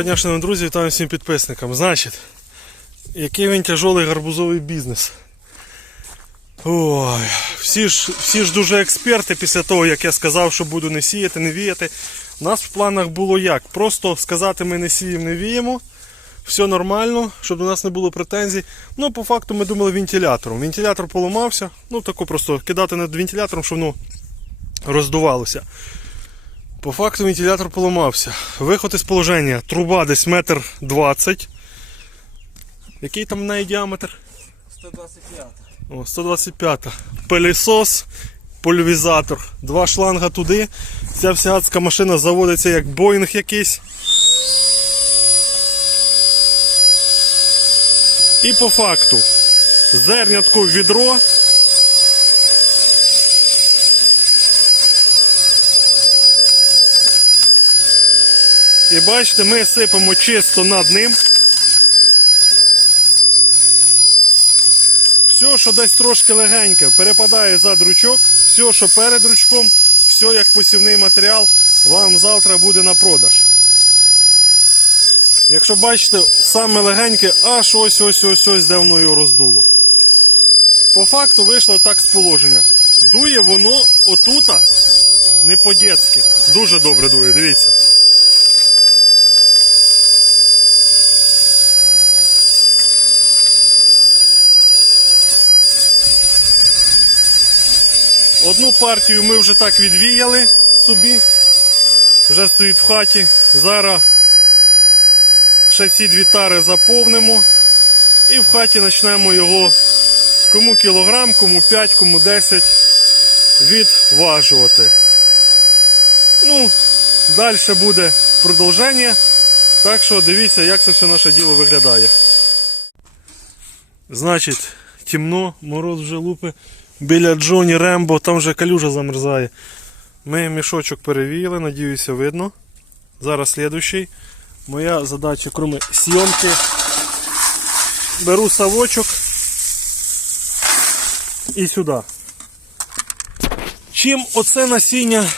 дня, шановні друзі, вітаю всім підписникам. Значить, який він тяжолий гарбузовий бізнес. Ой, всі ж, всі ж дуже експерти після того, як я сказав, що буду не сіяти, не віяти. У нас в планах було як? Просто сказати, ми не сіємо, не віємо. Все нормально, щоб до нас не було претензій. Ну, по факту ми думали вентилятором. Вентилятор поламався. Ну, тако просто кидати над вентилятором, щоб воно роздувалося. По факту вентилятор поламався. Виход із положення. Труба десь метр двадцять. Який там в неї діаметр? 125. О, 125. Пилісос, пульвізатор. Два шланга туди. Ця вся адська машина заводиться як боїнг якийсь. І по факту. Зернятко в відро. І бачите, ми сипемо чисто над ним. Все, що десь трошки легеньке, перепадає за дручок, все, що перед ручком, все як посівний матеріал, вам завтра буде на продаж. Якщо бачите, саме легеньке, аж ось ось ось ось де воно його роздуло. По факту вийшло так з положення. Дує воно отута не по-дєцьки. Дуже добре дує, дивіться. Одну партію ми вже так відвіяли собі. Вже стоїть в хаті. Зараз ще ці дві тари заповнимо. І в хаті почнемо його кому кілограм, кому 5, кому 10 відважувати. Ну, далі буде продовження. Так що дивіться, як це все наше діло виглядає. Значить, темно, мороз вже лупи. Біля Джоні Рембо, там вже калюжа замерзає. Ми мішочок перевіяли, надіюся, видно. Зараз слідущий. Моя задача, крім сйомки, беру совочок і сюди. Чим оце насіння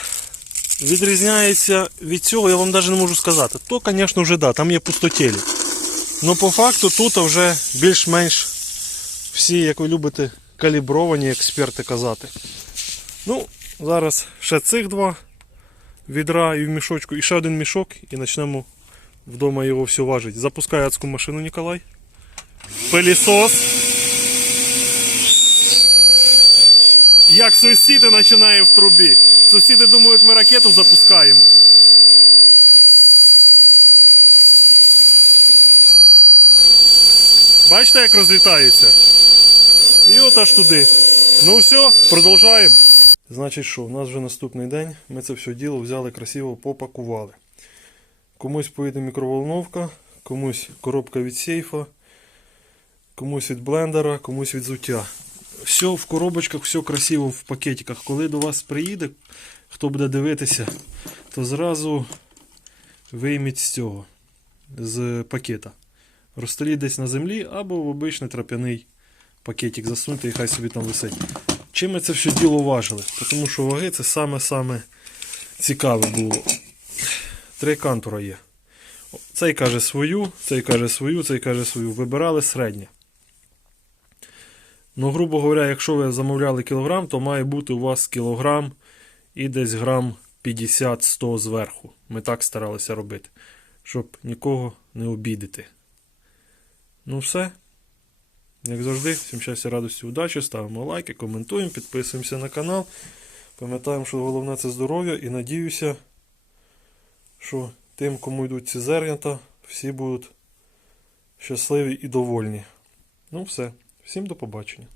відрізняється від цього, я вам навіть не можу сказати. То, звісно, вже да, там є пустотілі. Ну по факту тут вже більш-менш всі, як ви любите, калібровані експерти казати. Ну, зараз ще цих два відра і в мішочку, і ще один мішок, і почнемо вдома його все важити. Запускаю адську машину, Ніколай. Пилісос. Як сусіди починає в трубі. Сусіди думають, ми ракету запускаємо. Бачите, як розлітається? І от аж туди. Ну все, продовжаємо. Значить що, у нас вже наступний день. Ми це все діло взяли красиво, попакували. Комусь поїде мікроволновка, комусь коробка від сейфа, комусь від блендера, комусь від зуття. Все в коробочках, все красиво в пакетиках. Коли до вас приїде, хто буде дивитися, то зразу вийміть з цього, з пакета. Розстеліть десь на землі або в обичний трап'яний пакетик засуньте і хай собі там висить. Чим ми це все діло важили? Тому що ваги це саме-саме цікаве було. Три кантура є. Цей каже свою, цей каже свою, цей каже свою. Вибирали середнє. Ну, грубо говоря, якщо ви замовляли кілограм, то має бути у вас кілограм і десь грам 50-100 зверху. Ми так старалися робити, щоб нікого не обідати. Ну все. Як завжди, всім щастя, радості, удачі, ставимо лайки, коментуємо, підписуємося на канал. Пам'ятаємо, що головне це здоров'я і надіюся, що тим, кому йдуть ці зернята, всі будуть щасливі і довольні. Ну все, всім до побачення.